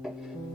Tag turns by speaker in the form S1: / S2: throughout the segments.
S1: Thank mm -hmm. you.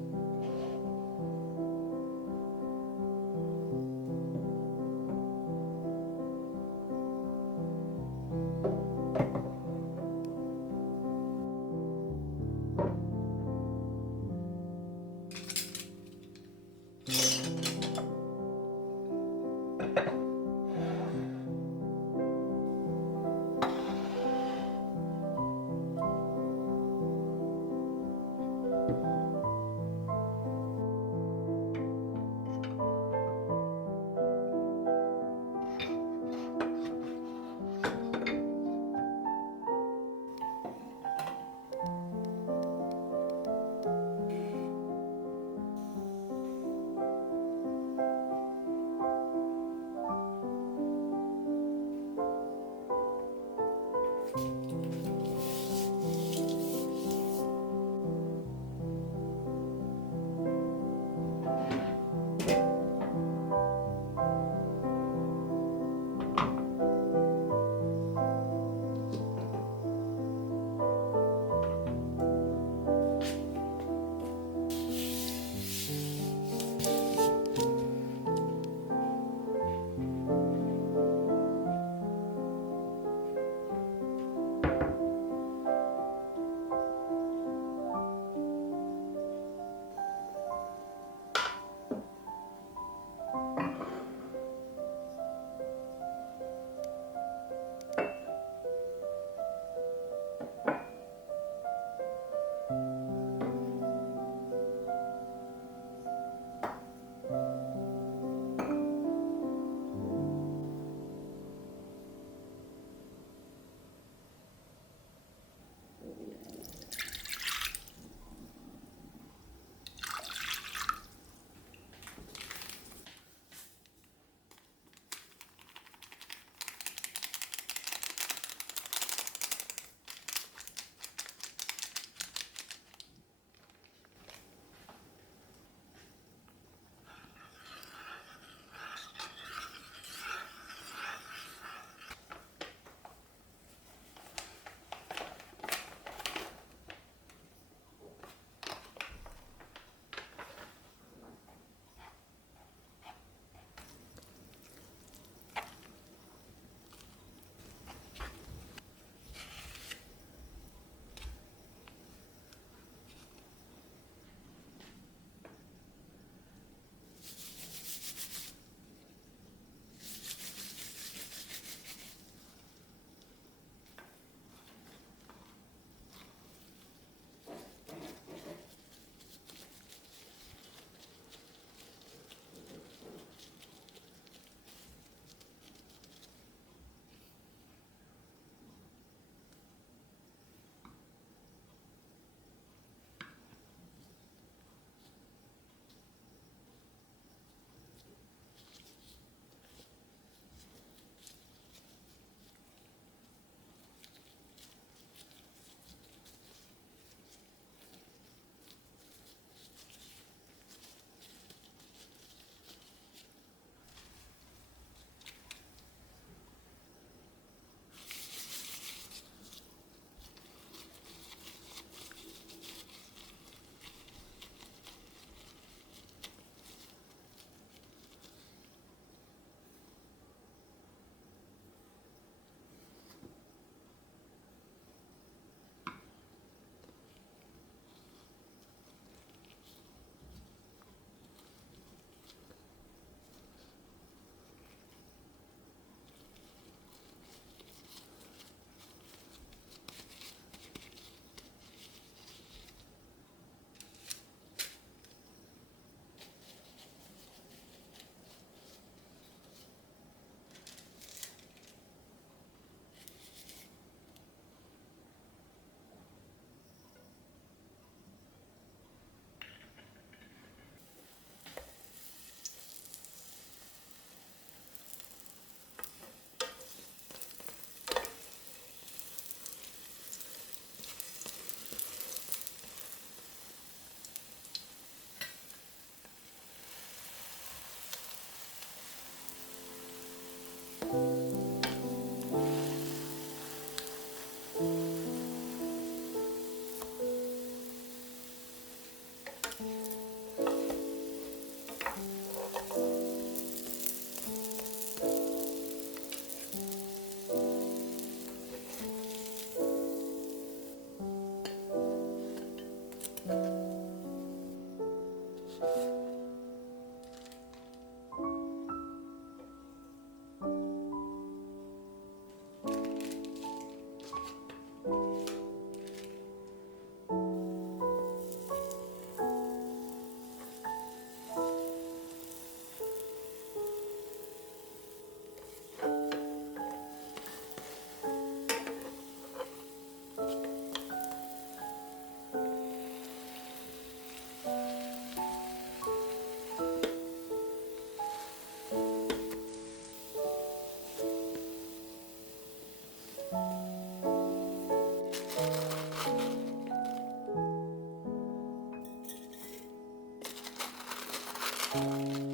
S1: Thank you.